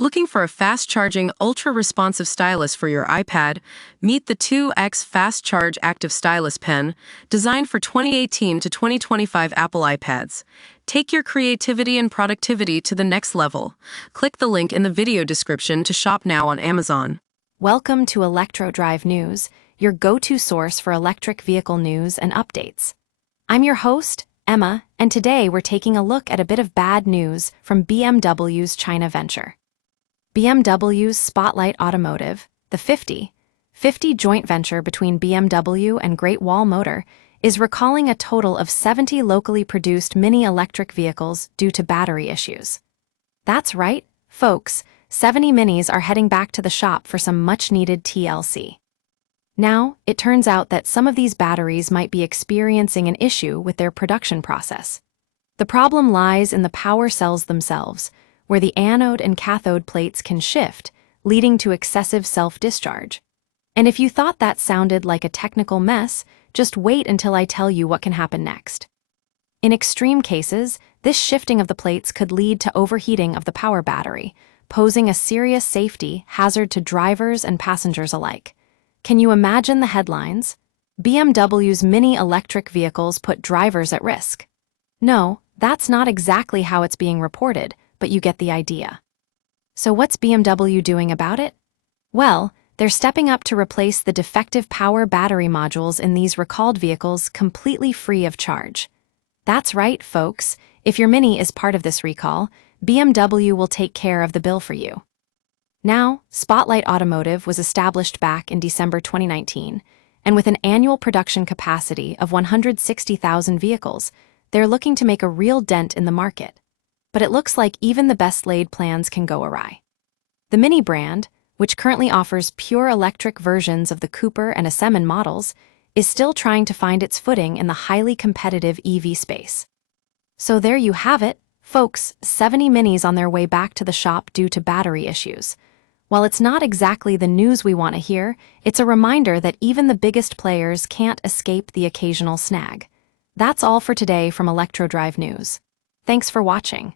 Looking for a fast-charging, ultra-responsive stylus for your iPad? Meet the 2X Fast Charge Active Stylus Pen, designed for 2018 to 2025 Apple iPads. Take your creativity and productivity to the next level. Click the link in the video description to shop now on Amazon. Welcome to ElectroDrive News, your go-to source for electric vehicle news and updates. I'm your host, Emma, and today we're taking a look at a bit of bad news from BMW's China venture. BMW's Spotlight Automotive, the 50/50 joint venture between BMW and Great Wall Motor, is recalling a total of 70 locally produced mini electric vehicles due to battery issues. That's right, folks, 70 minis are heading back to the shop for some much-needed TLC. Now, it turns out that some of these batteries might be experiencing an issue with their production process. The problem lies in the power cells themselves, where the anode and cathode plates can shift, leading to excessive self-discharge. And if you thought that sounded like a technical mess, just wait until I tell you what can happen next. In extreme cases, this shifting of the plates could lead to overheating of the power battery, posing a serious safety hazard to drivers and passengers alike. Can you imagine the headlines? BMW's mini electric vehicles put drivers at risk. No, that's not exactly how it's being reported, but you get the idea. So what's BMW doing about it? Well, they're stepping up to replace the defective power battery modules in these recalled vehicles completely free of charge. That's right, folks. If your Mini is part of this recall, BMW will take care of the bill for you. Now, Spotlight Automotive was established back in December 2019, and with an annual production capacity of 160,000 vehicles, they're looking to make a real dent in the market. But it looks like even the best-laid plans can go awry. The Mini brand, which currently offers pure electric versions of the Cooper and Ascendant models, is still trying to find its footing in the highly competitive EV space. So there you have it, folks, 70 Minis on their way back to the shop due to battery issues. While it's not exactly the news we want to hear, it's a reminder that even the biggest players can't escape the occasional snag. That's all for today from ElectroDrive News. Thanks for watching.